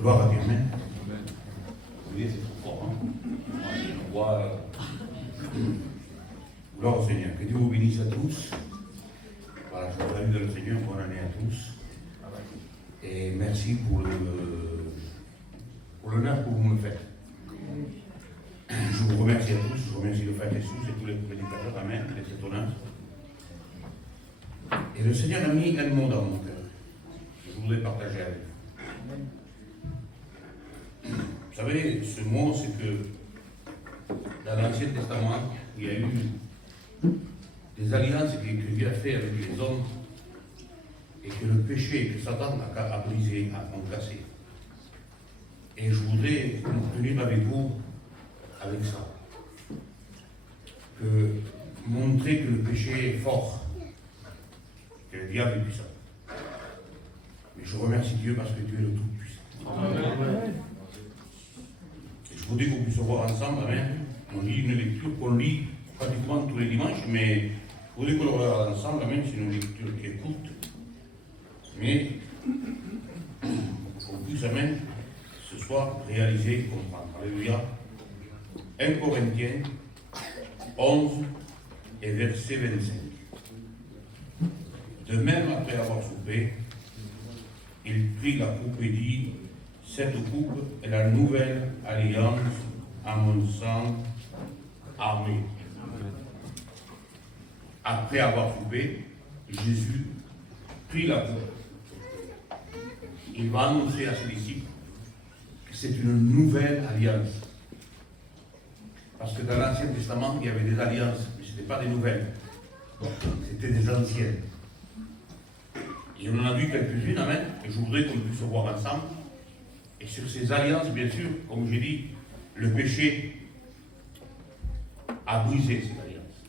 Gloire à Dieu, amen. Vous voyez, c'est trop fort, hein. On voit. Gloire au Seigneur. Que Dieu vous bénisse à tous. Voilà, je vous salue dans le Seigneur. Bonne année à tous. Et merci pour l'honneur que vous me faites. Je vous remercie à tous. Je remercie le Frère Jésus et tous les prédicateurs. Amen. De cet honneur. Et le Seigneur a mis un mot dans mon cœur. Je voudrais partager avec vous. Vous savez, ce mot, c'est que dans l'Ancien Testament, il y a eu des alliances que Dieu a fait avec les hommes et que le péché que Satan a brisé, a concassé. Et je voudrais me tenir avec vous avec ça. Montrer que le péché est fort, que le diable est puissant. Mais je remercie Dieu parce que Dieu est le Tout-Puissant. Amen. Et je voudrais qu'on puisse voir ensemble, amen. On lit une lecture qu'on lit pratiquement tous les dimanches, mais je voudrais qu'on le regarde ensemble, amen. C'est une lecture qui est courte, mais qu'on puisse, amen, ce soir réaliser et comprendre. Alléluia. 1 Corinthiens 11 et verset 25. De même, après avoir soupé, il prit la coupe et dit, cette coupe est la nouvelle alliance à mon sang armé. Après avoir soupé, Jésus prit la coupe. Il va annoncer à ses disciples que c'est une nouvelle alliance. Parce que dans l'Ancien Testament, il y avait des alliances, mais ce n'étaient pas des nouvelles. C'était des anciennes. Et on en a vu quelques-unes, amen, et je voudrais qu'on puisse voir ensemble. Et sur ces alliances, bien sûr, comme j'ai dit, le péché a brisé ces alliances.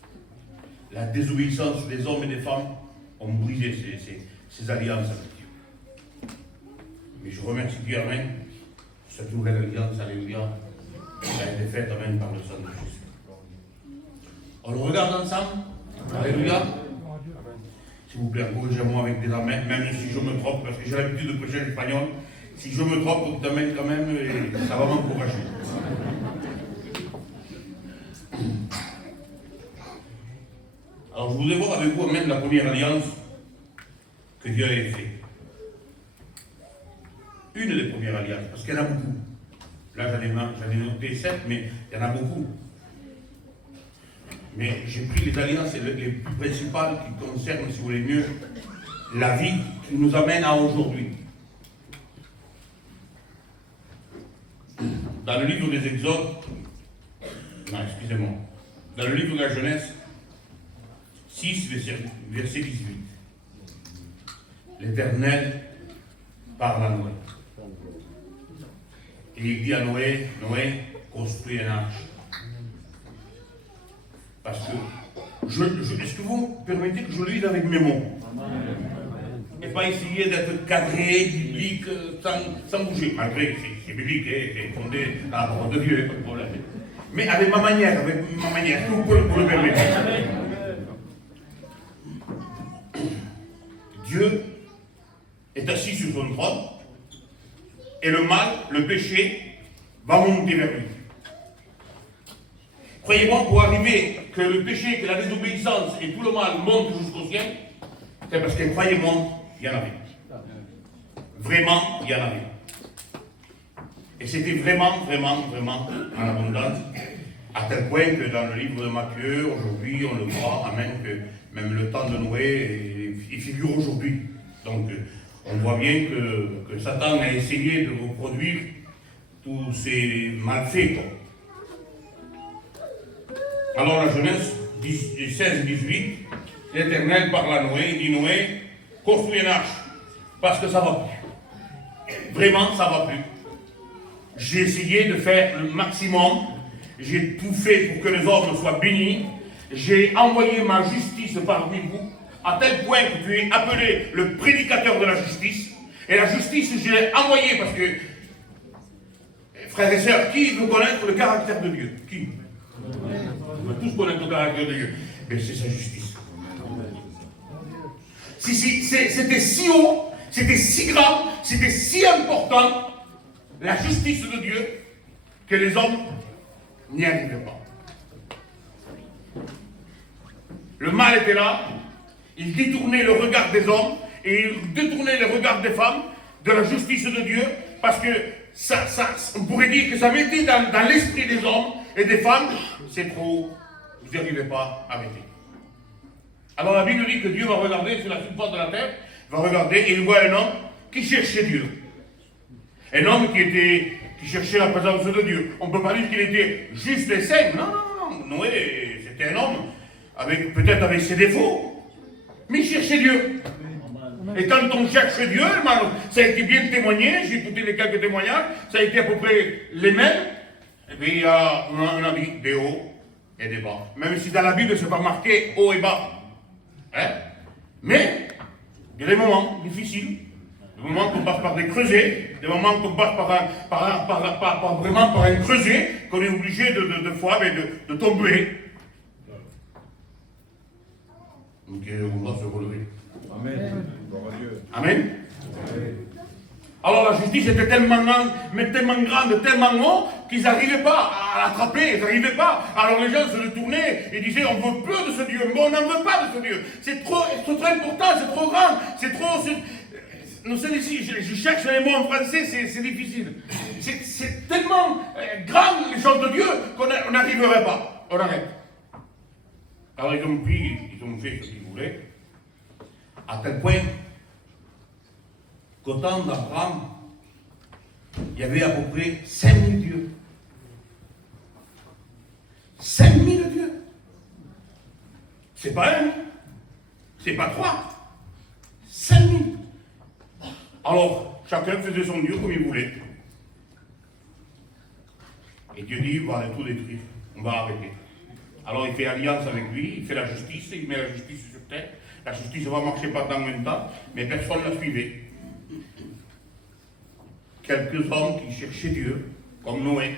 La désobéissance des hommes et des femmes ont brisé ces alliances avec Dieu. Mais je remercie Dieu, amen, pour cette nouvelle alliance, alléluia, qui a été faite, amen, par le sang de Jésus. On le regarde ensemble, alléluia. S'il vous plaît, encouragez-moi avec des amens, même si je me trompe, parce que j'ai l'habitude de prêcher en espagnol. Si je me trompe, d'amens quand même, ça va m'encourager. Alors, je voudrais voir avec vous même la première alliance que Dieu avait faite. Une des premières alliances, parce qu'il y en a beaucoup. Là, j'en ai noté 7, mais il y en a beaucoup. Mais j'ai pris les alliances les plus principales qui concernent, si vous voulez mieux, la vie qui nous amène à aujourd'hui. Dans le livre des Exodes, dans le livre de la Genèse, 6, verset 18, l'Éternel parle à Noé. Et il dit à Noé, construis une arche. Parce que, est-ce que vous permettez que je le lise avec mes mots? Et pas essayer d'être cadré, biblique, sans bouger. Malgré que c'est biblique, c'est fondé dans la parole de Dieu, pas de problème. Mais avec ma manière, est-ce que vous pouvez le permettre? Dieu est assis sur son trône, et le mal, le péché, va monter vers lui. Croyez-moi, pour arriver que le péché, que la désobéissance et tout le mal montent jusqu'au ciel, c'est parce que, croyez-moi, il y en avait. Vraiment, il y en avait. Et c'était vraiment en abondance, à tel point que dans le livre de Matthieu, aujourd'hui, on le voit, amen, que même le temps de Noé, il figure aujourd'hui. Donc, on voit bien que Satan a essayé de reproduire tous ces malfaits, quoi. Alors la Genèse 16-18, l'Éternel parle à Noé, il dit Noé, construis une arche, parce que ça va plus. Vraiment, ça va plus. J'ai essayé de faire le maximum, j'ai tout fait pour que les hommes soient bénis, j'ai envoyé ma justice parmi vous, à tel point que tu es appelé le prédicateur de la justice, et la justice, je l'ai envoyée parce que, frères et sœurs, qui veut connaître le caractère de Dieu? Qui? On va tous connaître le caractère de Dieu. Mais c'est sa justice. C'était si haut, c'était si grand, c'était si important la justice de Dieu que les hommes n'y arrivaient pas. Le mal était là, il détournait le regard des hommes et il détournait le regard des femmes de la justice de Dieu parce que on pourrait dire que ça mettait dans l'esprit des hommes et des femmes, c'est trop, vous n'y arrivez pas à arrêter. Alors la Bible dit que Dieu va regarder sur la surface de la terre, va regarder et il voit un homme qui cherchait Dieu. Un homme qui cherchait la présence de Dieu. On ne peut pas dire qu'il était juste et saint. Non. Noé, c'était un homme, peut-être avec ses défauts, mais il cherchait Dieu. Et quand on cherche Dieu, ça a été bien témoigné, j'ai écouté les quelques témoignages, ça a été à peu près les mêmes. Et puis il y a un avis des hauts et des bas. Même si dans la Bible, ce n'est pas marqué haut et bas. Hein? Mais il y a des moments difficiles, des moments qu'on passe par des creusets, des moments qu'on passe vraiment par un creuset, qu'on est obligé de fois de tomber. Donc on doit se relever. Amen. Amen. Alors la justice était tellement grande, tellement haut, qu'ils n'arrivaient pas à l'attraper, ils n'arrivaient pas. Alors les gens se détournaient et disaient on veut peu de ce Dieu, mais on n'en veut pas de ce Dieu. C'est trop important, c'est trop grand, c'est trop... Nous sommes ici, je cherche les mots en français, c'est difficile. C'est tellement grand les choses de Dieu qu'on n'arriverait pas. On arrête. Alors ils ont fait ce qu'ils voulaient, à tel point qu'au temps d'Abraham, il y avait à peu près 5000 dieux. 5000 dieux. C'est pas un, c'est pas trois. 5000. Alors, chacun faisait son Dieu comme il voulait. Et Dieu dit, on va tout détruire, on va arrêter. Alors il fait alliance avec lui, il fait la justice, il met la justice sur terre. La justice va marcher pas dans le même temps, mais personne ne la suivait. Quelques hommes qui cherchaient Dieu, comme Noé.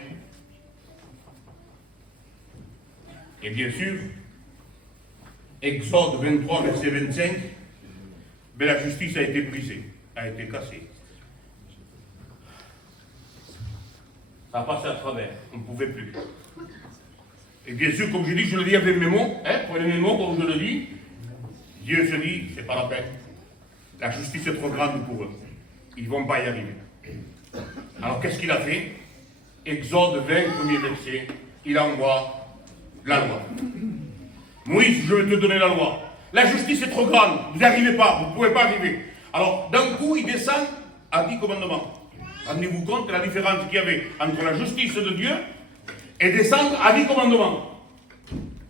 Et bien sûr, Exode 23, verset 25, mais la justice a été brisée, a été cassée. Ça a passé à travers, on ne pouvait plus. Et bien sûr, comme je dis, je le dis avec mes mots, prenez mes mots comme je le dis, Dieu se dit, c'est pas la peine. La justice est trop grande pour eux. Ils ne vont pas y arriver. Alors qu'est-ce qu'il a fait? Exode 20, premier verset, il envoie la loi. Moïse, je vais te donner la loi. La justice est trop grande, vous n'y arrivez pas, vous ne pouvez pas arriver. Alors d'un coup, il descend à 10 commandements. Rendez-vous compte de la différence qu'il y avait entre la justice de Dieu et descendre à 10 commandements.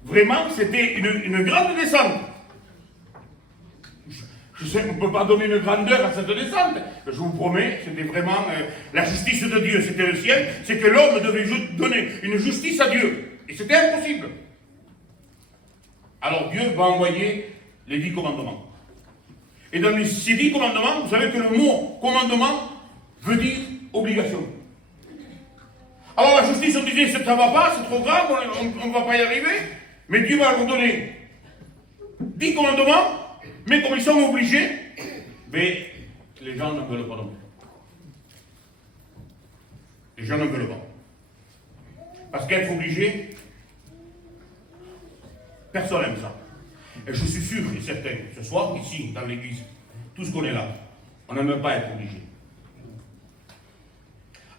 Vraiment, c'était une grande descente. Je sais qu'on ne peut pas donner une grandeur à cette descente. Je vous promets, c'était vraiment la justice de Dieu, c'était le ciel, c'est que l'homme devait donner une justice à Dieu. Et c'était impossible. Alors Dieu va envoyer les 10 commandements. Et dans ces 10 commandements, vous savez que le mot commandement veut dire obligation. Alors la justice, on disait, ça ne va pas, c'est trop grave, on ne va pas y arriver. Mais Dieu va leur donner 10 commandements, mais comme ils sont obligés, mais les gens ne veulent pas non plus. Les gens ne veulent pas. Parce qu'être obligé, personne n'aime ça. Et je suis sûr et certain, ce soir, ici, dans l'église, tout ce qu'on est là, on n'aime pas être obligé.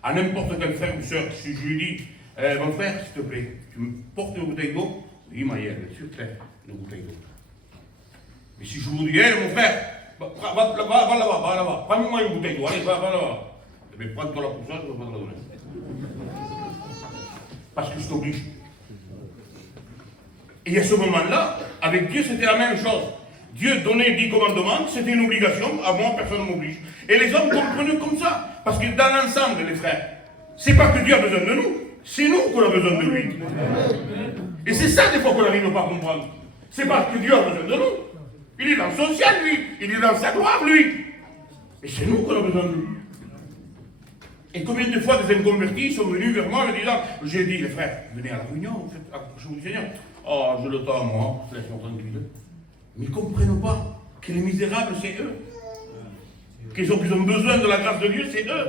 À n'importe quel frère ou soeur, si je lui dis, mon frère, s'il te plaît, tu me portes une bouteille d'eau? Oui, Maël, s'il te plaît, une bouteille d'eau. Mais si je vous dis, mon frère, va là-bas, prends-moi une bouteille d'eau, allez, va là-bas. Eh bien, prends-toi la poussière, je ne vais pas te la donner. Parce que je t'oblige. Et à ce moment-là, avec Dieu, c'était la même chose. Dieu donnait 10 commandements, c'était une obligation, à moi, personne ne m'oblige. Et les hommes comprenaient comme ça. Parce que dans l'ensemble, les frères, c'est pas que Dieu a besoin de nous, c'est nous qu'on a besoin de lui. Et c'est ça, des fois, qu'on n'arrive pas à comprendre. C'est parce que Dieu a besoin de nous. Il est dans son ciel, lui. Il est dans sa gloire, lui. Et c'est nous qu'on a besoin de lui. Et combien de fois des inconvertis sont venus vers moi en me disant, j'ai dit, les frères, venez à la réunion, approchez-vous du Seigneur. Oh, je le tends à moi, laisse-moi tranquille. Mais ils ne comprennent pas que les misérables, c'est eux. Qu'ils ont besoin de la grâce de Dieu, c'est eux.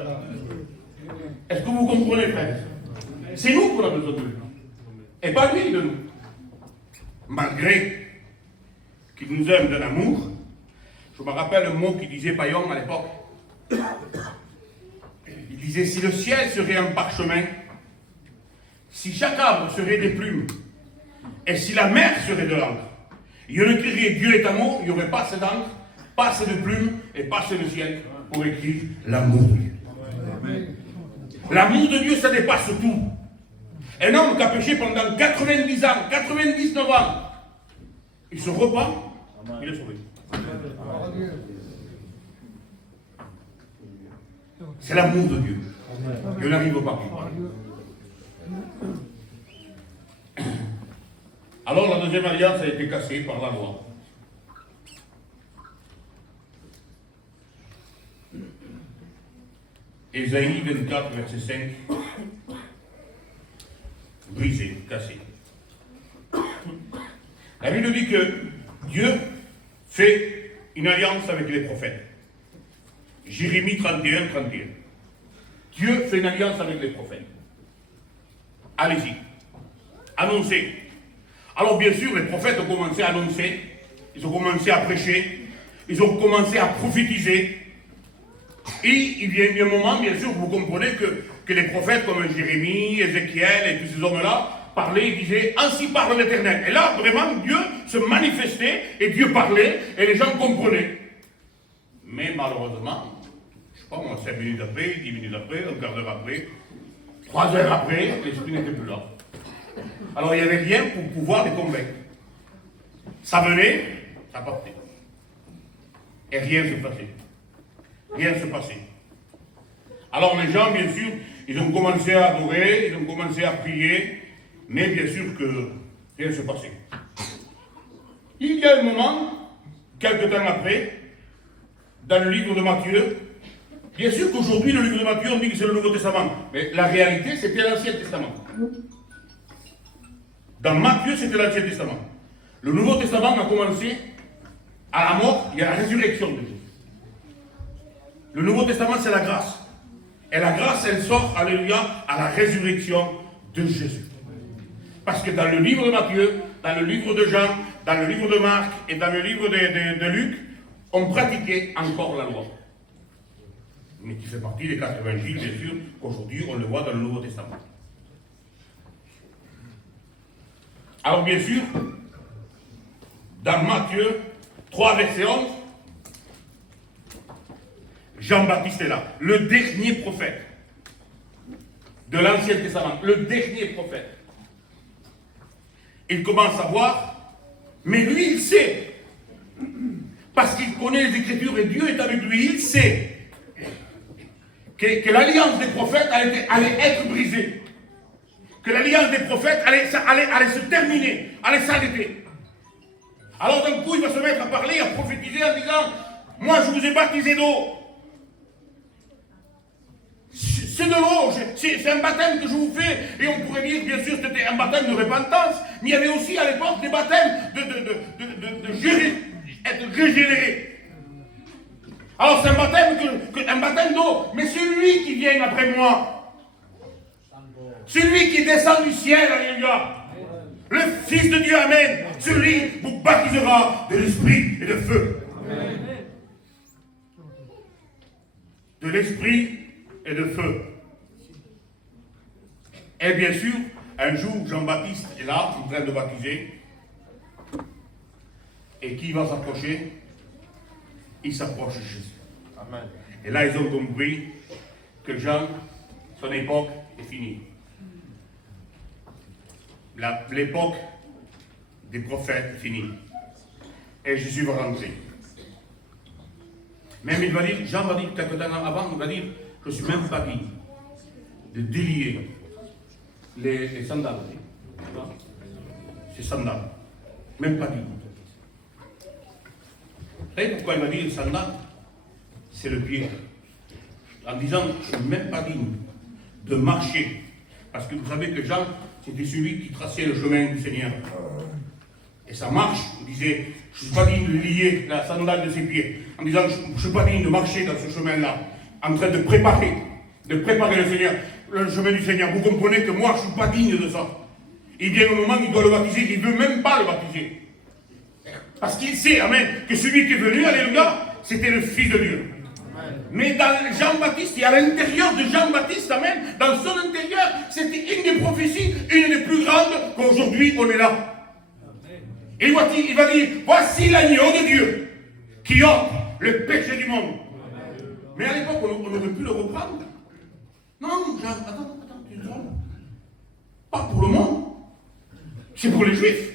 Est-ce que vous comprenez, frère? C'est nous qu'on a besoin de lui. Et pas lui de nous. Malgré qu'il nous aime d'un amour, je me rappelle un mot qu'il disait Payon à l'époque. Il disait, si le ciel serait un parchemin, si chaque arbre serait des plumes, et si la mer serait de l'encre, il y en écrirait Dieu est amour, il n'y aurait pas assez d'encre, pas assez de plumes, et pas assez de ciel pour écrire l'amour de Dieu. L'amour de Dieu, ça dépasse tout. Un homme qui a péché pendant 90 ans, 99 ans, il se repent, il est sauvé. C'est l'amour de Dieu. Dieu n'arrive pas plus. Alors la deuxième alliance a été cassée par la loi. Ésaïe 24, verset 5. Brisé, cassé. La Bible dit que Dieu fait une alliance avec les prophètes. Jérémie 31, 31. Dieu fait une alliance avec les prophètes. Allez-y. Annoncez. Alors bien sûr, les prophètes ont commencé à annoncer, ils ont commencé à prêcher, ils ont commencé à prophétiser. Et il vient un moment, bien sûr, vous comprenez que les prophètes comme Jérémie, Ézéchiel et tous ces hommes-là parlaient et disaient « Ainsi parle l'Éternel ». Et là, vraiment, Dieu se manifestait et Dieu parlait et les gens comprenaient. Mais malheureusement, je ne sais pas moi, 5 minutes après, 10 minutes après, un quart d'heure après, 3 heures après, l'esprit n'était plus là. Alors il n'y avait rien pour pouvoir les convaincre. Ça venait, ça partait. Et rien ne se passait. Rien ne se passait. Alors les gens, bien sûr, ils ont commencé à adorer, ils ont commencé à prier, mais bien sûr que rien ne se passait. Il y a un moment, quelques temps après, dans le livre de Matthieu, bien sûr qu'aujourd'hui, le livre de Matthieu, on dit que c'est le Nouveau Testament, mais la réalité, c'était l'Ancien Testament. Dans Matthieu, c'était l'Ancien Testament. Le Nouveau Testament a commencé à la mort, il y a la résurrection de Jésus. Le Nouveau Testament, c'est la grâce. Et la grâce, elle sort, alléluia, à la résurrection de Jésus. Parce que dans le livre de Matthieu, dans le livre de Jean, dans le livre de Marc et dans le livre de Luc, on pratiquait encore la loi. Mais qui fait partie des 4 évangiles, bien sûr, qu'aujourd'hui on le voit dans le Nouveau Testament. Alors bien sûr, dans Matthieu 3, verset 11, Jean-Baptiste est là, le dernier prophète de l'Ancien Testament, le dernier prophète. Il commence à voir, mais lui il sait, parce qu'il connaît les Écritures et Dieu est avec lui, il sait que l'alliance des prophètes allait être brisée, que l'alliance des prophètes allait se terminer, allait s'arrêter. Alors d'un coup il va se mettre à parler, à prophétiser en disant, moi je vous ai baptisé d'eau. C'est de l'eau, c'est un baptême que je vous fais, et on pourrait dire, bien sûr, c'était un baptême de repentance, mais il y avait aussi à l'époque des baptêmes d'être régénéré. Alors c'est un baptême d'eau, mais celui qui vient après moi, celui qui descend du ciel, alléluia, le Fils de Dieu, amen, celui vous baptisera de l'esprit et de feu. De l'esprit et de feu. Et bien sûr, un jour, Jean-Baptiste est là, en train de baptiser. Et qui va s'approcher? Il s'approche de Jésus. Amen. Et là, ils ont compris que Jean, son époque est finie. L'époque des prophètes est finie. Et Jésus va rentrer. Même il va dire, Jean va dire, quelques temps avant, il va dire, je ne suis même pas digne de délier les sandales. Ces sandales. Même pas digne. Vous savez pourquoi il m'a dit les sandales? C'est le pied. En disant, je ne suis même pas digne de marcher. Parce que vous savez que Jean, c'était celui qui traçait le chemin du Seigneur. Et ça marche. Il disait, je ne suis pas digne de lier la sandale de ses pieds. En disant, je ne suis pas digne de marcher dans ce chemin-là. En train de préparer le Seigneur. le chemin du Seigneur. Vous comprenez que moi, je ne suis pas digne de ça. Il vient au moment où il doit le baptiser, il ne veut même pas le baptiser. Parce qu'il sait, amen, que celui qui est venu, alléluia, c'était le Fils de Dieu. Mais dans Jean-Baptiste, et à l'intérieur de Jean-Baptiste, amen, dans son intérieur, c'était une des prophéties, une des plus grandes, qu'aujourd'hui on est là. Et il va dire, voici l'agneau de Dieu, qui ôte le péché du monde. Mais à l'époque, on aurait pu le reprendre. Non, attends, tu te trompes. Pas pour le monde. C'est pour les Juifs.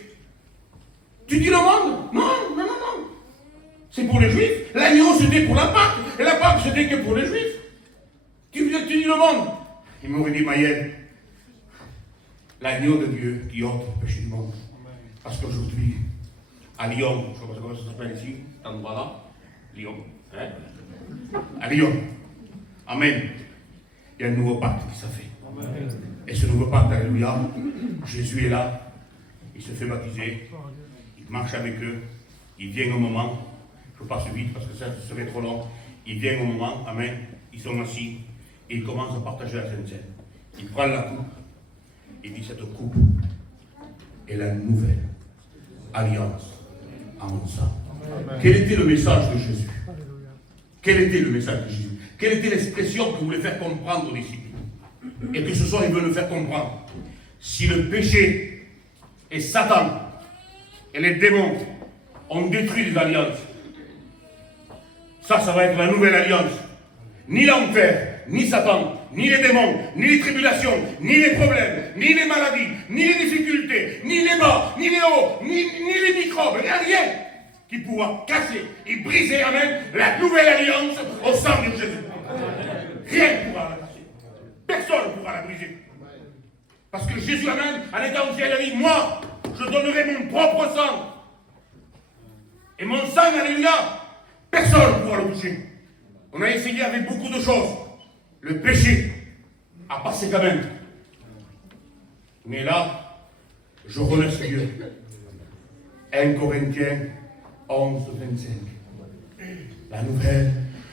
Tu dis le monde? Non. C'est pour les Juifs. L'agneau, c'était pour la Pâque. Et la Pâque, c'était que pour les Juifs. Tu dis le monde. Il m'aurait dit, Maël, l'agneau de Dieu qui ôte le péché du monde. Parce qu'aujourd'hui, à Lyon, je ne sais pas comment ça s'appelle ici, cet endroit-là, Lyon, hein? À Lyon, amen, il y a un nouveau pacte qui s'est fait. Amen. Et ce nouveau pacte, alléluia, Jésus est là, il se fait baptiser, il marche avec eux, il vient au moment, je passe vite parce que ça serait trop long, il vient au moment, amen, ils sont assis, et il commence à partager la Sainte Seine. Il prend la coupe, il dit cette coupe est la nouvelle alliance à mon sang. Quel était le message de Jésus? Quel était le message de Jésus? Quelle était l'expression que voulait faire comprendre aux disciples? Et que ce soir, il veut nous faire comprendre. Si le péché et Satan et les démons ont détruit les alliances, ça va être la nouvelle alliance. Ni l'enfer, ni Satan, ni les démons, ni les tribulations, ni les problèmes, ni les maladies, ni les difficultés, ni les bas, ni les hauts, ni les microbes, il n'y a rien qui pourra casser et briser, amen, la nouvelle alliance au sang de Jésus. Rien ne pourra la casser. Personne ne pourra la briser. Parce que Jésus, amen, en étant au ciel, il a dit, moi, je donnerai mon propre sang. Et mon sang, alléluia, personne ne pourra le toucher. On a essayé avec beaucoup de choses. Le péché a passé quand même. Mais là, je remercie Dieu. 1 Corinthiens 11, 25. La nouvelle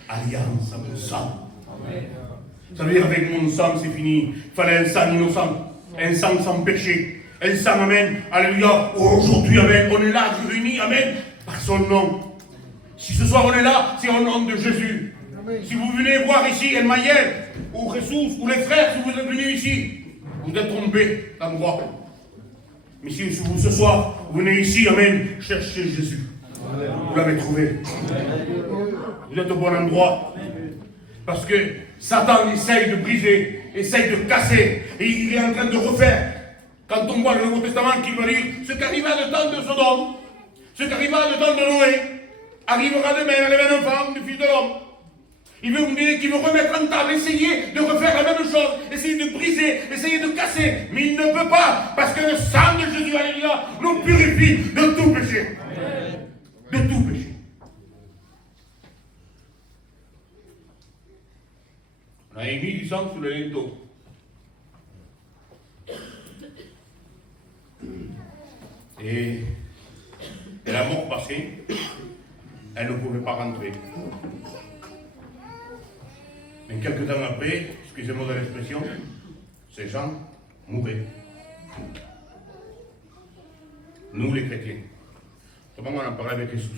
alliance à mon sang. Ça veut dire avec mon sang, c'est fini. Il fallait un sang innocent, un sang sans péché, un sang, amen, alléluia. Aujourd'hui, amen, on est là, réunis, amen, par son nom. Si ce soir on est là, c'est au nom de Jésus. Si vous venez voir ici El Mayel, ou Jesus, ou les frères, si vous êtes venus ici, vous êtes trompés d'endroit. Mais si vous, ce soir, vous venez ici, amen, cherchez Jésus. Vous l'avez trouvé. Vous êtes au bon endroit. Parce que Satan essaye de briser, essaye de casser, et il est en train de refaire. Quand on voit le Nouveau Testament qui va dire ce qu'arriva le temps de Sodome, ce qu'arriva le temps de Noé, arrivera demain à l'événement enfant du Fils de l'homme. Il veut vous dire qu'il veut remettre en table, essayer de refaire la même chose, essayer de briser, essayer de casser. Mais il ne peut pas, parce que le sang de Jésus, alléluia, nous purifie de tout péché. De tout péché. On a émis du sang sous le linteau. Et la mort passée, elle ne pouvait pas rentrer. Mais quelques temps après, excusez-moi de l'expression, ces gens mouraient. Nous les chrétiens. Comment on en parlait avec Jésus?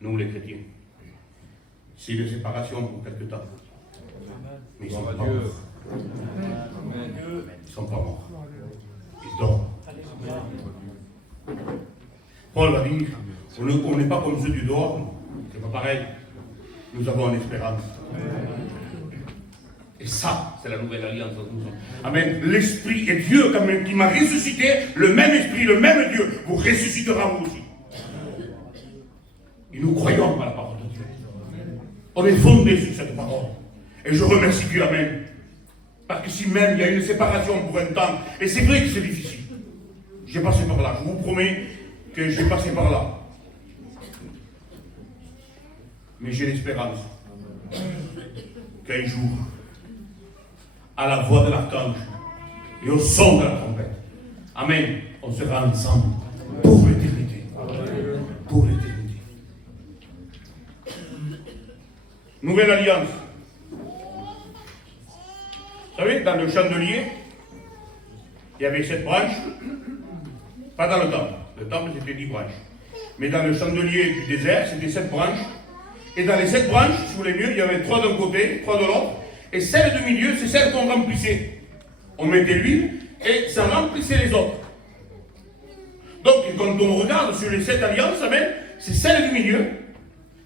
Nous les chrétiens. C'est une séparation pour quelque temps. Mais ils ne sont pas morts. Ils ne sont pas morts. Ils dorment. Paul va dire, on n'est pas comme ceux du dehors, c'est pas pareil. Nous avons une espérance. Et ça, c'est la nouvelle alliance entre nous. Amen. L'Esprit est Dieu quand même, qui m'a ressuscité, le même Esprit, le même Dieu, vous ressuscitera vous aussi. Et nous croyons par la parole de Dieu. On est fondé sur cette parole. Et je remercie Dieu, amen. Parce que si même il y a une séparation pour un temps, et c'est vrai que c'est difficile. J'ai passé par là, je vous promets que j'ai passé par là. Mais j'ai l'espérance qu'un jour, à la voix de l'archange et au son de la trompette, amen, on sera ensemble pour l'éternité. Pour l'éternité. Nouvelle alliance. Vous savez, dans le chandelier, il y avait 7 branches. Pas dans le temple. Le temple, c'était 10 branches. Mais dans le chandelier du désert, c'était 7 branches. Et dans les 7 branches, si vous voulez mieux, il y avait 3 d'un côté, 3 de l'autre. Et celle du milieu, c'est celle qu'on remplissait. On mettait l'huile et ça remplissait les autres. Donc, quand on regarde sur les 7 alliances, c'est celle du milieu.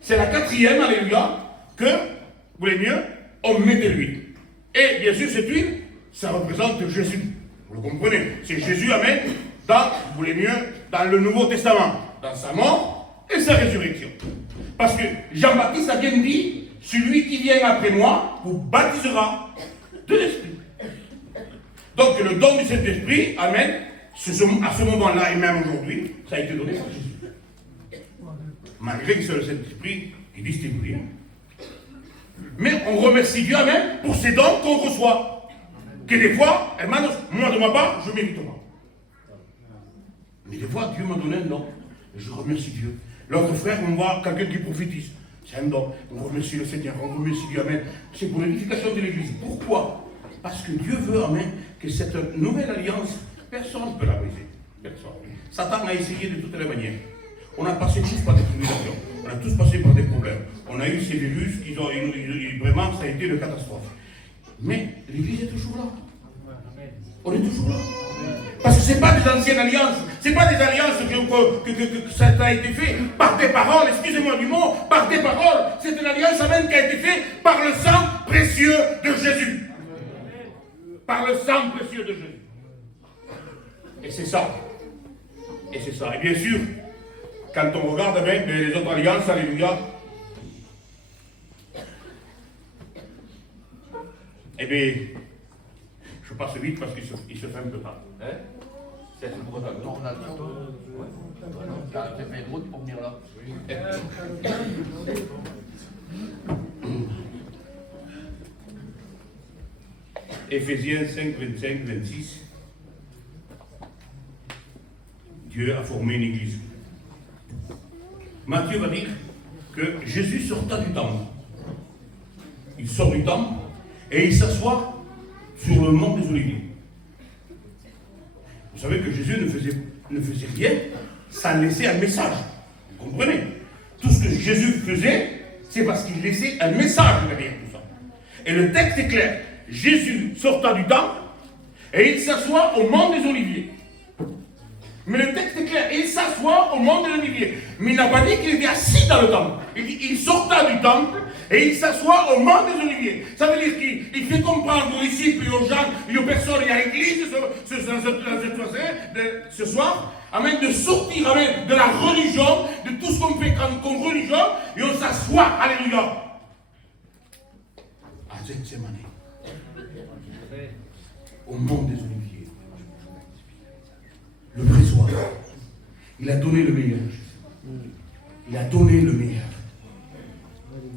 C'est la 4e, alléluia, que, vous voulez mieux, on mettait l'huile. Et bien sûr, cette huile, ça représente Jésus. Vous le comprenez? C'est Jésus, amen, dans, vous voulez mieux, dans le Nouveau Testament, dans sa mort et sa résurrection. Parce que Jean-Baptiste a bien dit, celui qui vient après moi vous baptisera de l'Esprit. Donc le don du Saint-Esprit, amen, à ce moment-là et même aujourd'hui, ça a été donné par Jésus. Malgré que c'est le Saint-Esprit qui distribue. Mais on remercie Dieu, amen, pour ces dons qu'on reçoit. Que des fois, hermanos, moi de ma part, je ne mérite pas. Mais des fois, Dieu m'a donné un don. Et je remercie Dieu. L'autre frère, on voit quelqu'un qui prophétise. C'est un don. On remercie le Seigneur, on remercie Dieu, amen. C'est pour l'édification de l'Église. Pourquoi? Parce que Dieu veut, amen, que cette nouvelle alliance, personne ne peut la briser. Personne. Satan a essayé de toutes les manières. On a passé tous par des tribulations. On a tous passé par des problèmes. On a eu ces virus, vraiment, ça a été une catastrophe. Mais l'Église est toujours là. On est toujours là. Parce que ce n'est pas des anciennes alliances. Ce n'est pas des alliances que ça a été fait par des paroles, excusez-moi du mot, par des paroles. C'est une alliance même qui a été faite par le sang précieux de Jésus. Par le sang précieux de Jésus. Et c'est ça. Et c'est ça. Et bien sûr, quand on regarde bien les autres alliances, alléluia, eh bien, je passe vite parce qu'il se fait un peu tard. Hein? C'est un peu tard. Tu as fait une route pour venir là. Éphésiens 5, 25, 26. Dieu a formé une église. Matthieu va dire que Jésus sorta du temple. Il sort du temple et il s'assoit sur le mont des Oliviers. Vous savez que Jésus ne faisait rien sans laisser un message. Vous comprenez? Tout ce que Jésus faisait, c'est parce qu'il laissait un message derrière tout ça. Et le texte est clair. Jésus sorta du temple et il s'assoit au mont des Oliviers. Mais le texte est clair. Il s'assoit au mont des Oliviers. Mais il n'a pas dit qu'il était assis dans le temple. Il dit il sorta du temple et il s'assoit au mont des Oliviers. Ça veut dire qu'il fait comprendre aux disciples et aux gens et aux personnes et à l'église ce soir, amen, de sortir, amen, de la religion, de tout ce qu'on fait comme religion, et on s'assoit, alléluia, à Gethsémani, au mont des Oliviers. Le pressoir, il a donné le meilleur. Il a donné le meilleur.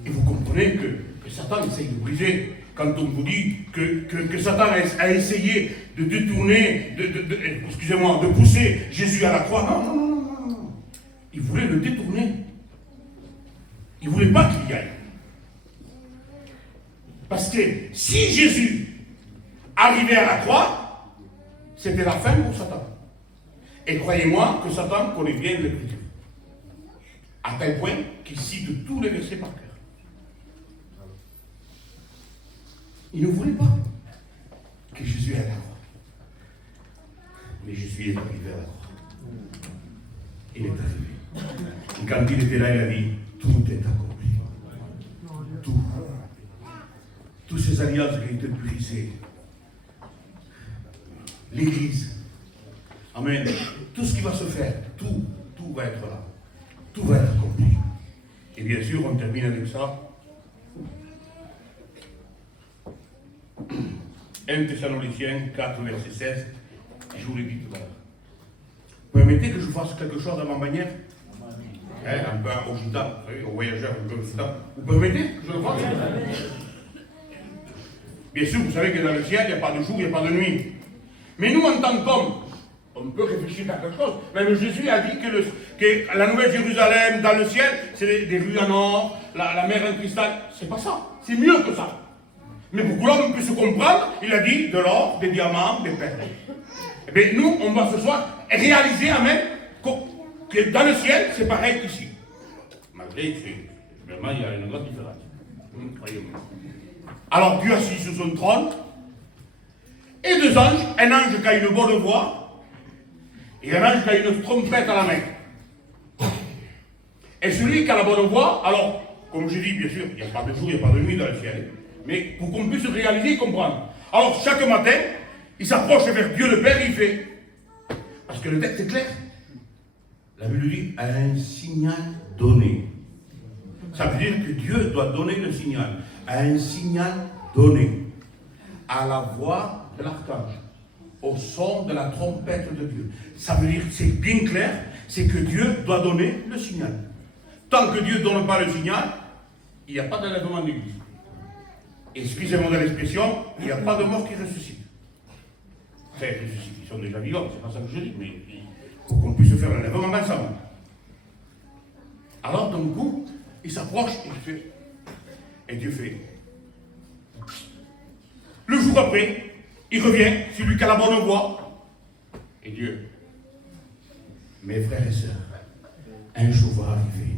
Et vous comprenez que Satan essaye de briser. Quand on vous dit que Satan a essayé de détourner, excusez-moi, de pousser Jésus à la croix. Non. Il voulait le détourner. Il ne voulait pas qu'il y aille. Parce que si Jésus arrivait à la croix, c'était la fin pour Satan. Et croyez-moi que Satan connaît bien l'Écriture. À tel point qu'il cite tous les versets par cœur. Il ne voulait pas que Jésus aille à la croix. Mais Jésus est arrivé à la croix. Il est arrivé. Et quand il était là, il a dit, tout est accompli. Tout. Toutes ces alliances qui ont été brisées. L'Église. Amen. Tout ce qui va se faire, tout va être là. Tout va être accompli. Et bien sûr, on termine avec ça. 1 Thessaloniciens 4, verset 16. Je vous l'ai dit tout à l'heure. Permettez que je fasse quelque chose à ma manière, un peu au gitan, vous savez, aux voyageurs, un peu au gitan. Vous permettez que je le fasse? Bien sûr, vous savez que dans le ciel, il n'y a pas de jour, il n'y a pas de nuit. Mais nous, en tant qu'hommes, on peut réfléchir à quelque chose. Même Jésus a dit que la Nouvelle Jérusalem, dans le ciel, c'est des rues en or, la mer en cristal. C'est pas ça. C'est mieux que ça. Mais pour que l'homme puisse comprendre, il a dit de l'or, des diamants, des perles. Eh bien, nous, on va ce soir réaliser, amen, que dans le ciel, c'est pareil qu'ici. Malgré que, vraiment, il y a une grande différence. Croyez-moi. Alors, Dieu assis sur son trône, et deux anges, un ange qui a une bonne voix, et un ange qui a une trompette à la main. Et celui qui a la bonne voix, alors, comme je dis, bien sûr, il n'y a pas de jour, il n'y a pas de nuit dans le ciel, mais pour qu'on puisse réaliser et comprendre. Alors, chaque matin, il s'approche vers Dieu le Père, il fait, parce que le texte est clair. La Bible dit, à un signal donné. Ça veut dire que Dieu doit donner le signal. À un signal donné. À la voix de l'archange. Au son de la trompette de Dieu. Ça veut dire, c'est bien clair, c'est que Dieu doit donner le signal. Tant que Dieu ne donne pas le signal, il n'y a pas d'enlèvement d'église. Excusez-moi de l'expression, il n'y a pas de mort qui ressuscite. Enfin, ils sont déjà vivants, c'est pas ça que je dis, mais il faut qu'on puisse faire l'enlèvement ensemble. Alors, d'un coup, il s'approche et il fait. Et Dieu fait. Le jour après, il revient, celui qui a la bonne voix. Et Dieu. Mes frères et sœurs, un jour va arriver.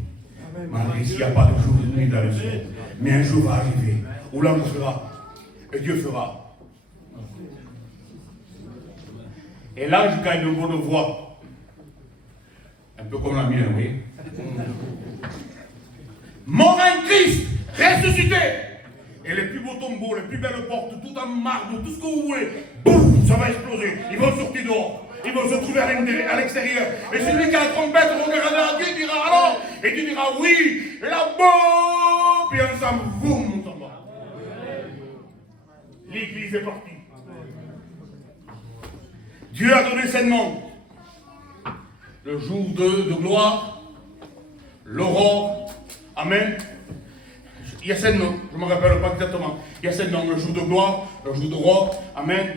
Malgré s'il n'y a pas de jour de nuit dans le ciel, mais un jour va arriver où l'ange fera. Et Dieu fera. Et l'ange qui a une bonne voix, un peu comme la mienne, oui. Mort en Christ, ressuscité. Et les plus beaux tombeaux, les plus belles portes, tout en marbre, tout ce que vous voulez, boum, ça va exploser. Ils vont sortir dehors. Ils vont se trouver à l'extérieur. Et celui qui a la trompette regardera Dieu, il dira alors, et tu diras oui, là-bas, puis ensemble, boum, on s'en va. L'église est partie. Dieu a donné ses noms. Le jour de gloire, l'aurore, amen. Il y a ces noms, je ne me rappelle pas exactement. Il y a ces noms, le jour de gloire, le jour d'aurore, amen.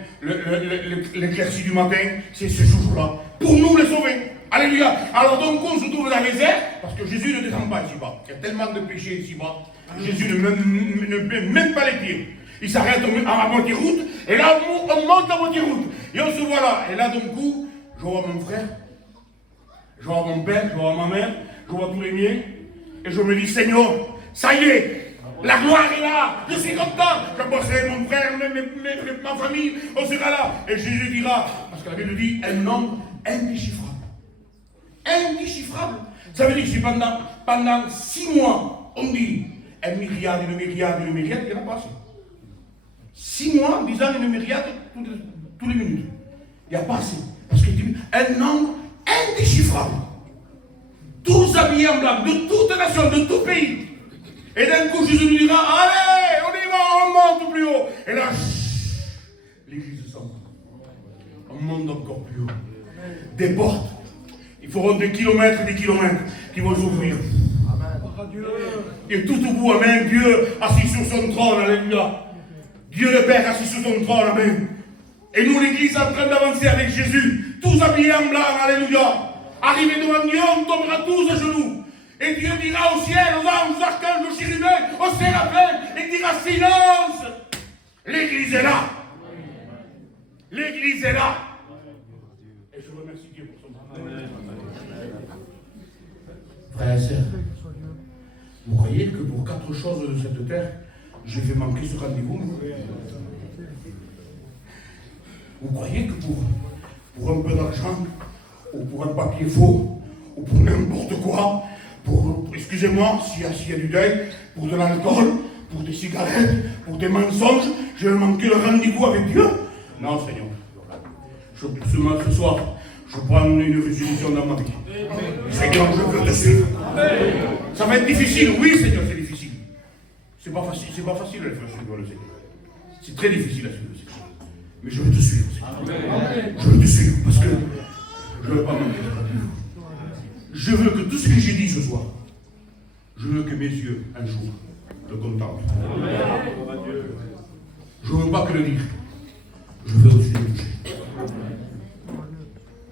L'éclaircie du matin, c'est ce jour-là. Pour nous les sauver. Alléluia. Alors donc on se trouve dans les airs, parce que Jésus ne descend pas ici-bas. Il y a tellement de péchés ici-bas. Jésus ne met même pas les pieds. Il s'arrête à moitié route, et là on monte à moitié route. Et on se voit là. Et là d'un coup, je vois mon frère, je vois mon père, je vois ma mère, je vois tous les miens, et je me dis, Seigneur, ça y est, la gloire est là, je suis content, je bosserai mon frère, ma famille, on sera là. Et Jésus dira, parce que la Bible dit, un nombre indéchiffrable. Indéchiffrable. Ça veut dire que si pendant 6 mois, on dit, un myriade, une myriade, il n'y en a pas assez. 6 mois, en disant une myriade, toutes les minutes. Il n'y a pas assez. Parce qu'il dit, un nombre indéchiffrable. Tous habillés en blanc, de toute nation, de tout pays. Et d'un coup, Jésus nous dira, allez, on y va, on monte plus haut. Et là, l'église s'en va. On monte encore plus haut. Des portes. Il faudra des kilomètres qui vont s'ouvrir. Et tout au bout, amen, Dieu assis sur son trône, alléluia. Dieu le Père assis sur son trône, amen. Et nous, l'église, en train d'avancer avec Jésus, tous habillés en blanc, alléluia. Arrivés devant Dieu, on tombera tous à genoux. Et Dieu dira au ciel, aux anges, aux archanges, aux chérubins, aux séraphins, et dira silence. L'église est là. L'église est là. Et je remercie Dieu pour son travail. Frères et sœurs, vous croyez que pour 4 choses de cette terre, je vais manquer ce rendez-vous? Vous croyez que pour un peu d'argent, ou pour un papier faux, ou pour n'importe quoi, excusez-moi, s'il y a du deuil, pour de l'alcool, pour des cigarettes, pour des mensonges, je vais manquer le rendez-vous avec Dieu? Non, Seigneur. Ce soir, je prends une résolution dans ma vie. Seigneur, je veux te suivre. Ça va être difficile, oui, Seigneur, c'est difficile. C'est pas facile à faire suivre le Seigneur. C'est très difficile à suivre le Seigneur. Mais je veux te suivre, Seigneur. Je veux te suivre parce que je ne veux pas manquer de rendez-vous. Je veux que tout ce que j'ai dit ce soir, je veux que mes yeux, un jour, le contemplent. Je ne veux pas que le dire. Je veux aussi le toucher.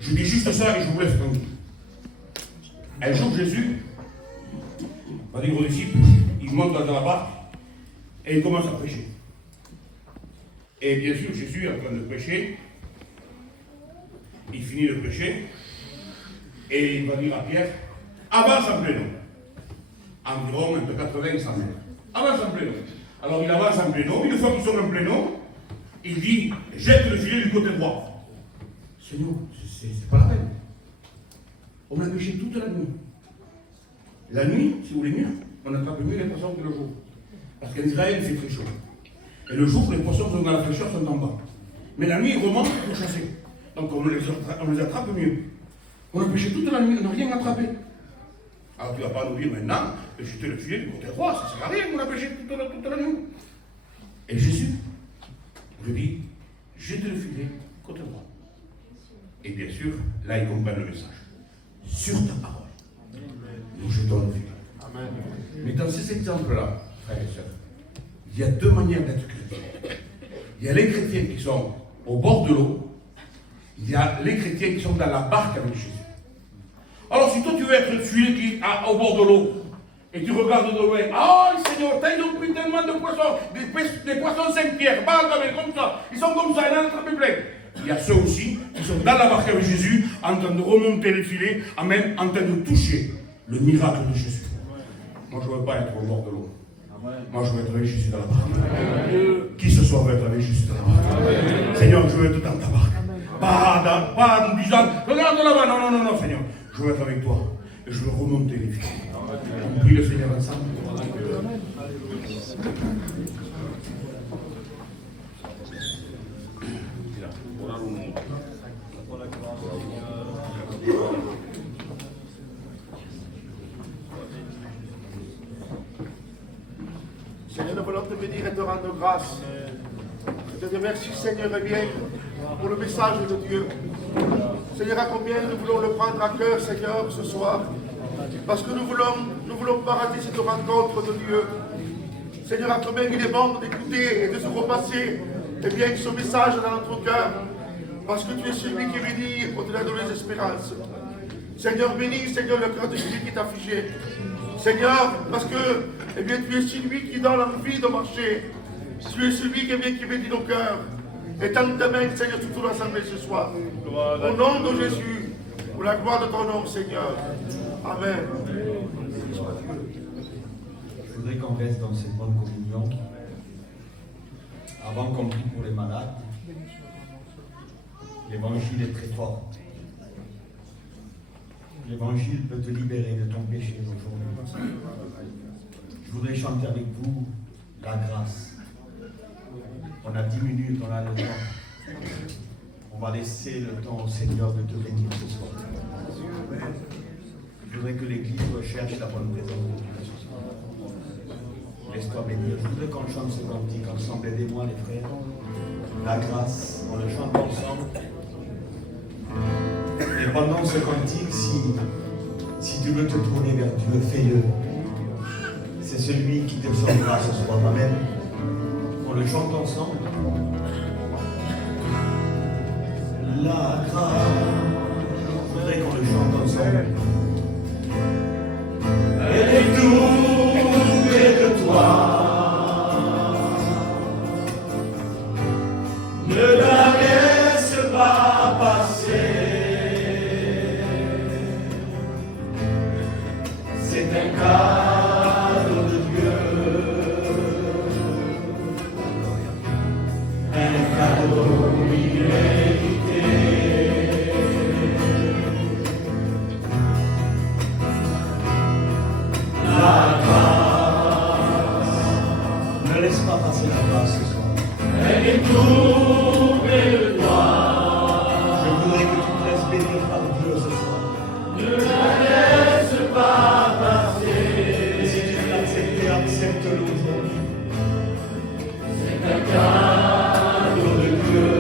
Je dis juste ça et je vous laisse tranquille. Un jour, Jésus va dire aux disciples, il monte dans la barque et il commence à prêcher. Et bien sûr, Jésus est en train de prêcher. Il finit de prêcher. Et il va dire à Pierre, avance en pléno. Environ entre 80 et 100 mètres. Avance en pléno. Alors il avance en pléno. Une fois qu'ils sont en pléno, il dit, jette le filet du côté droit. Seigneur, c'est pas la peine. On a pêché toute la nuit. La nuit, si vous voulez mieux, on attrape mieux les poissons que le jour. Parce qu'en Israël, il fait très chaud. Et le jour, les poissons sont dans la fraîcheur, sont en bas. Mais la nuit, ils remontent pour chasser. Donc on les attrape mieux. On a pêché toute la nuit, on n'a rien attrapé. Alors tu ne vas pas nous dire maintenant de jeter le filet du côté droit, ça ne sert à rien, on a pêché toute la nuit. Et Jésus lui dit, jette le filet côté droit. Et bien sûr, là ils comprennent le message. Sur ta parole, nous jetons le filet. Amen. Mais dans ces exemples-là, frères et sœurs, il y a deux manières d'être chrétien. Il y a les chrétiens qui sont au bord de l'eau, il y a les chrétiens qui sont dans la barque avec Jésus. Alors si toi tu veux être celui qui est au bord de l'eau, et tu regardes de loin, ah Seigneur, ils ont pris tellement de poissons, des poissons Saint-Pierre, comme ça, ils sont comme ça, ils en ont attrapé plein. Il y a ceux aussi qui sont dans la barque avec Jésus, en train de remonter les filets, même en train de toucher le miracle de Jésus. Moi je ne veux pas être au bord de l'eau. Moi je veux être avec Jésus dans la barque. Qui ce soit veut être avec Jésus dans la barque. Seigneur, je veux être dans ta barque. Pas en disant, regarde là-bas, non, Seigneur. Je veux être avec toi. Et je veux remonter les filets. On prie le Seigneur ensemble. Seigneur, nous voulons te bénir et te rendre grâce. Je te remercie, Seigneur, et bien, pour le message de Dieu. Seigneur, à combien nous voulons le prendre à cœur, Seigneur, ce soir. Parce que nous voulons pas rater cette rencontre de Dieu. Seigneur, à combien il est bon d'écouter et de se repasser, eh bien, ce message dans notre cœur. Parce que tu es celui qui bénit au-delà de nos espérances. Seigneur, bénis, Seigneur, le cœur de celui qui est affligé. Seigneur, parce que, eh bien, tu es celui qui donne l'envie de marcher. Tu es celui qui bénit nos cœurs. Et tends ta main, Seigneur, sur toute l'assemblée ce soir. Au nom de Jésus, pour la gloire de ton nom, Seigneur. Amen. Je voudrais qu'on reste dans cette bonne communion. Avant qu'on prie pour les malades, l'évangile est très fort. L'évangile peut te libérer de ton péché aujourd'hui. Je voudrais chanter avec vous la grâce. On a 10 minutes, on a le temps. On va laisser le temps au Seigneur de te bénir ce soir. Je voudrais que l'Église recherche la bonne présence de Dieu ce soir. Laisse-toi bénir. Je voudrais qu'on chante ce cantique ensemble. Aidez-moi les frères. La grâce, on le chante ensemble. Et pendant ce cantique, si tu veux te tourner vers Dieu, fais-le. C'est celui qui te sauvera ce soir. Amen. On le chante ensemble. La grâce. Je voudrais qu'on le chante ensemble. Elle est tout près de toi. Ne la laisse pas passer. C'est un cadeau de Dieu. Un cadeau immérité. La grâce. Ne laisse pas passer la grâce ce soir. Elle est tout près de toi. Je voudrais que tu te laisses bénir par Dieu ce soir. Ne la laisse pas passer. Et si tu veux l'accepter, accepte-le aujourd'hui. C'est un cadeau de Dieu.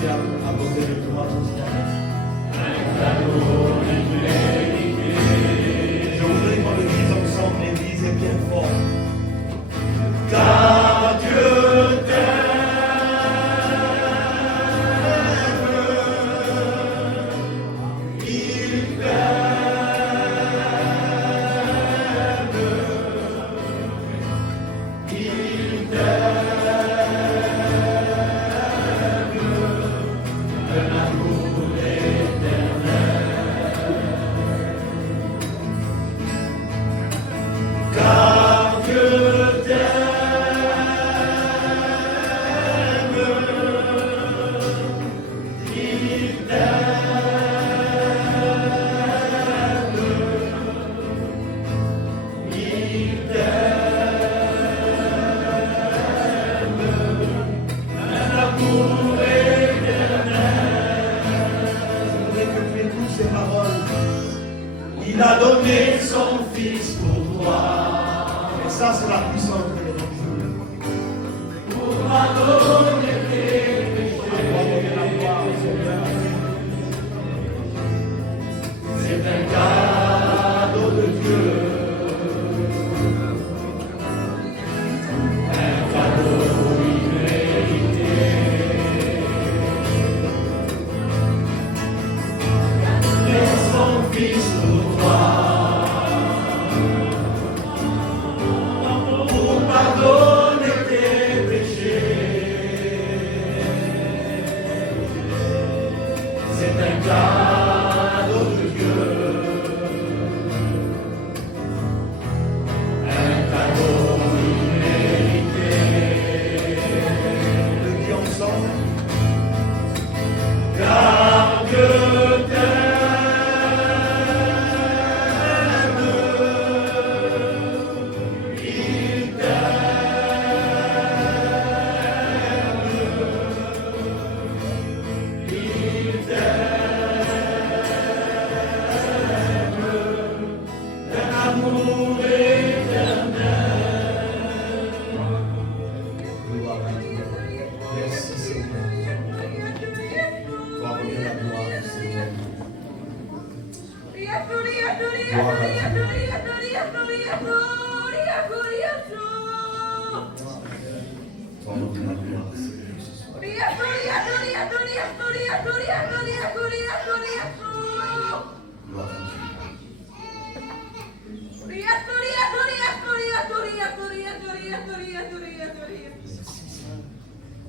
Viens à côté de toi ce soir. Un cadeau immérité. Je voudrais qu'on le dise ensemble, l'Église est bien forte. Car Dieu t'aime. Il a donné son Fils pour toi. Et ça, c'est la puissance de l'Évangile. Pour pardonner tes péchés. C'est un cadeau de Dieu. Un cadeau immérité. Et son Fils pour toi. Pour pardonner tes péchés. C'est un cadeau de Dieu. Un cadeau immérité. Le dit ensemble. Car Dieu t'aime.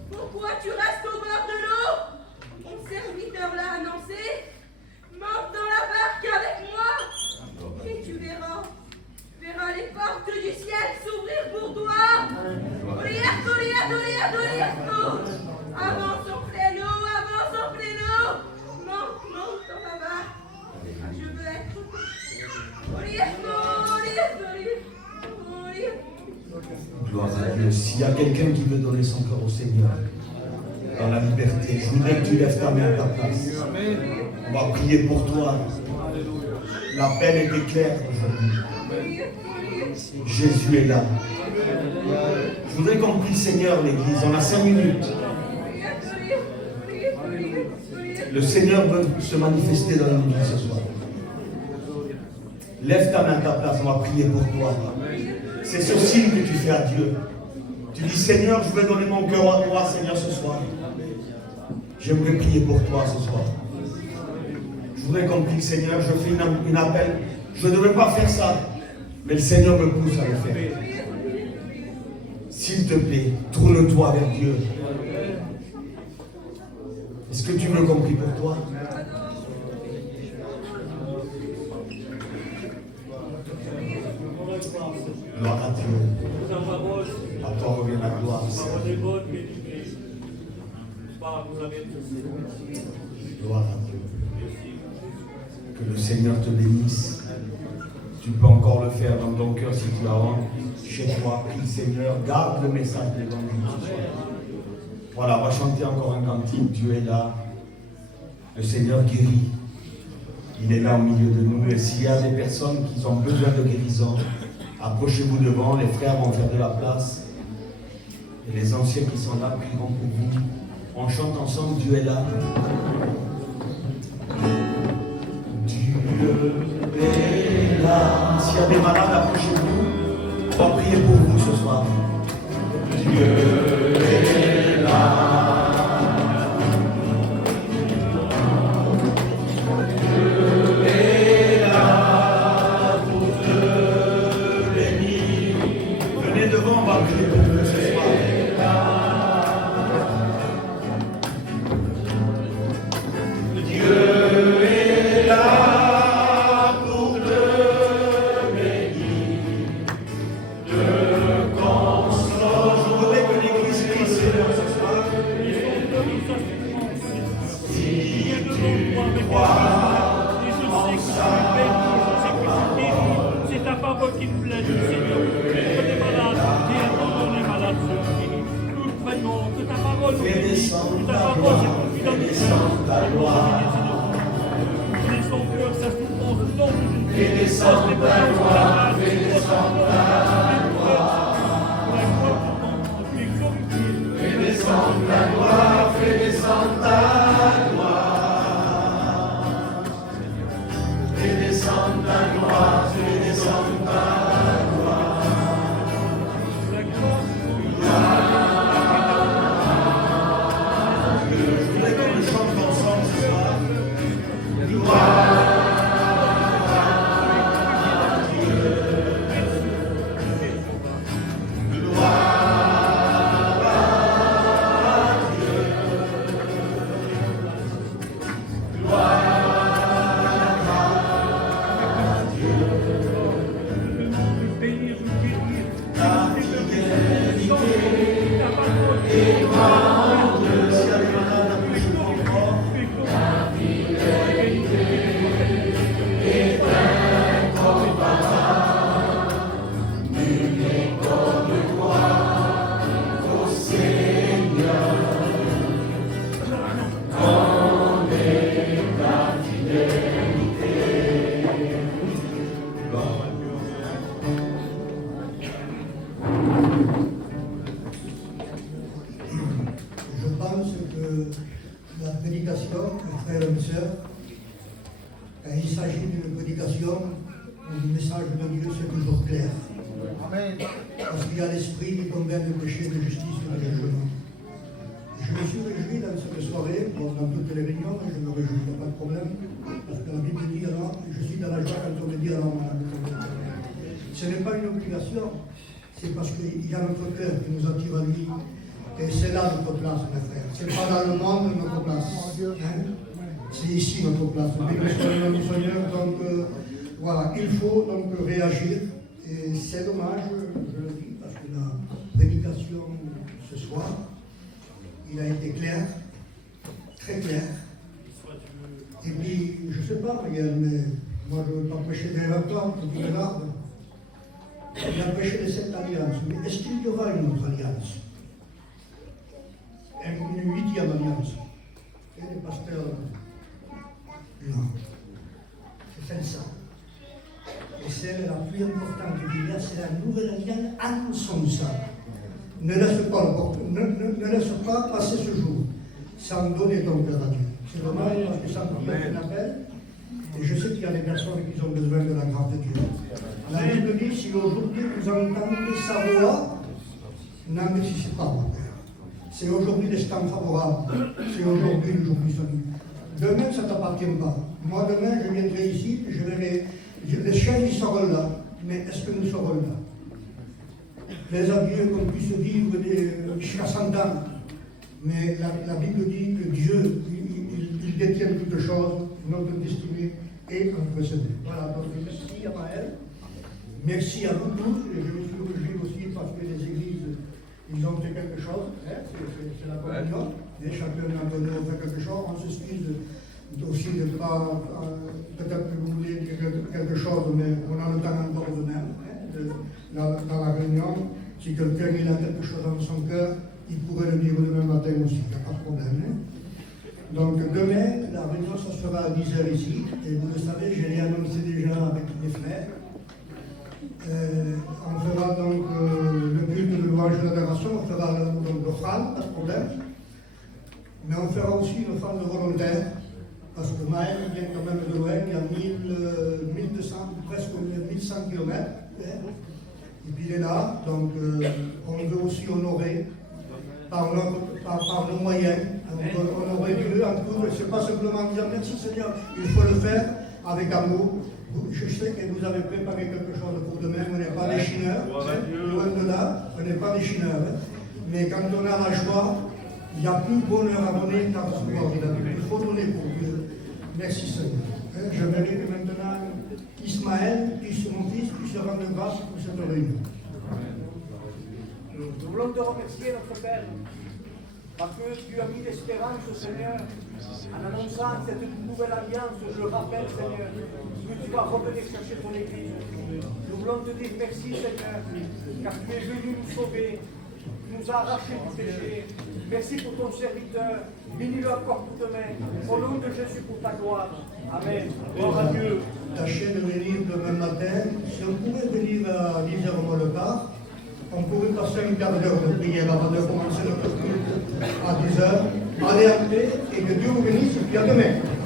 Pourquoi tu restes au bord de l'eau? Mon serviteur l'a annoncé. Monte dans la barque avec moi. Et tu verras les portes du ciel s'ouvrir pour toi. Avance en pleine eau, monte dans la barque. Je veux être. Gloire à Dieu. S'il y a quelqu'un qui veut donner son cœur au Seigneur, dans la liberté, je voudrais que tu lèves ta main à ta place. On va prier pour toi. L'appel était clair aujourd'hui. Jésus est là. Je voudrais qu'on prie le Seigneur, l'église. On a 5 minutes. Le Seigneur veut se manifester dans l'église ce soir. Lève ta main à ta place, on va prier pour toi. C'est ce signe que tu fais à Dieu. Tu dis, Seigneur, je vais donner mon cœur à toi, Seigneur, ce soir. J'aimerais prier pour toi ce soir. Je voudrais qu'on prie le Seigneur, je fais une appel. Je ne devrais pas faire ça, mais le Seigneur me pousse à le faire. S'il te plaît, tourne-toi vers Dieu. Est-ce que tu veux qu'on prie pour toi? Gloire à Dieu. À toi revient la gloire. Gloire à Dieu. Que le Seigneur te bénisse. Tu peux encore le faire dans ton cœur si tu as honte. Chez toi, prie le Seigneur. Garde le message de l'évangile ce soir. Voilà, on va chanter encore un cantique. Dieu est là. Le Seigneur guérit. Il est là au milieu de nous. Et s'il y a des personnes qui ont besoin de guérison, approchez-vous devant. Les frères vont faire de la place. Et les anciens qui sont là prieront pour vous. On chante ensemble. Dieu est là. Dieu est là. S'il y a des malades, approchez-vous. On va prier pour vous ce soir. Dieu est là. Devant, on va prier pour vous ce soir. Dieu est là pour te bénir, te consoler. Je voudrais que l'église prie le Seigneur ce soir. Si tu crois en ça, c'est ta parole qui nous plaît, Seigneur. Que ta parole nous fais descendre ta ta gloire, fais descendre ta gloire. son cœur, ça se au nom de Jésus. Fais descendre ta gloire, fais descendre ta gloire. Pour la gloire de ton nom, tu es glorifié. Fais descendre ta gloire, fais descendre ta gloire. Fais descendre ta gloire, fais descendre ta gloire. La gloire de ton nom. Je voudrais qu'on le chante ensemble ce soir. Gloire. frères et sœurs, quand il s'agit d'une prédication ou du message de Dieu, c'est toujours clair. Amen. Parce qu'il y a l'esprit qui convainc de péché, de justice et de jugement. Je me suis réjoui dans cette soirée, bon, dans toutes les réunions, je me réjouis, il n'y a pas de problème, parce que la Bible dit alors, je suis dans la joie quand on me dit alors, ce n'est pas une obligation, c'est parce qu'il y a notre cœur qui nous attire à lui, et c'est là notre place, mes frères. C'est pas dans le monde notre place, hein? C'est ici notre place. Nous Seigneur, donc voilà, il faut donc réagir, et c'est dommage, je le dis, parce que la prédication ce soir, il a été clair, très clair. Et puis, je ne sais pas, Miguel, mais moi je ne veux pas prêcher des rapports, je dis l'arbre. Il a prêché de cette alliance. Mais est-ce qu'il y aura une autre alliance? Une huitième alliance? Et les pasteurs, non. C'est celle-là. Et celle la plus importante qu'il y a, c'est la nouvelle alliance. Annonçons ça. Ne laisse pas passer ce jour sans donner ton cœur à Dieu. C'est dommage parce que ça me fait un appel. Et je sais qu'il y a des personnes qui ont besoin de la grâce de Dieu. La Bible dit, si aujourd'hui vous entendez sa voix, n'investissez pas, mon Père. C'est aujourd'hui l'instant favorable. C'est aujourd'hui le jour du salut. Demain, ça ne t'appartient pas. Moi, demain, je viendrai ici, je verrai. Les chaises, ils seront là. Mais est-ce que nous serons là? Les adieux qu'on puisse vivre jusqu'à 100 ans. Mais la Bible dit que Dieu, il détient toutes choses, notre destinée est entre ses mains. Voilà, donc merci à Maël. Merci à vous tous. Et je me suis réjoui aussi parce que les églises, ils ont fait quelque chose. Hein, c'est la communion. Et chacun d'entre nous a fait quelque chose. On s'excuse aussi de ne pas. Peut-être que vous voulez dire quelque chose, mais on a le temps encore demain. Dans la réunion, si quelqu'un il a quelque chose dans son cœur, il pourrait le dire demain matin aussi, il n'y a pas de problème. Hein? Donc demain, la réunion, ça se fera à 10h ici, et vous le savez, je l'ai annoncé déjà avec mes frères. On fera donc le culte de louange de l'adoration, on fera donc l'offrande, pas de problème. Mais on fera aussi une offrande volontaire, parce que Maël vient quand même de loin, il y a 1200, presque 1100 km. Et puis il est là, donc on veut aussi honorer par nos moyens. On veut honorer Dieu en tout. Ce n'est pas simplement dire merci Seigneur, il faut le faire avec amour. Je sais que vous avez préparé quelque chose pour demain, on n'est pas des chineurs, loin de là, on n'est pas des chineurs. Mais quand on a la joie, il n'y a plus de bonheur à donner qu'à recevoir. Il faut donner pour Dieu. Merci Seigneur. Je verrai que maintenant Ismaël, mon fils, puisse rendre grâce pour cette réunion. Nous voulons te remercier, notre Père, parce que tu as mis l'espérance au Seigneur en annonçant cette nouvelle alliance. Je le rappelle, Seigneur, que tu vas revenir chercher ton Église. Nous voulons te dire merci, Seigneur, car tu es venu nous sauver, tu nous as arrachés du péché. Merci pour ton serviteur. Bénis-le encore pour demain. Au nom de Jésus pour ta gloire. Amen. Gloire à Dieu. tâchez de venir demain matin. Si on pouvait venir à 10h moins le quart, on pourrait passer un quart d'heure de prière avant de commencer notre culte à 10h. Allez en paix et que Dieu vous bénisse et puis à demain.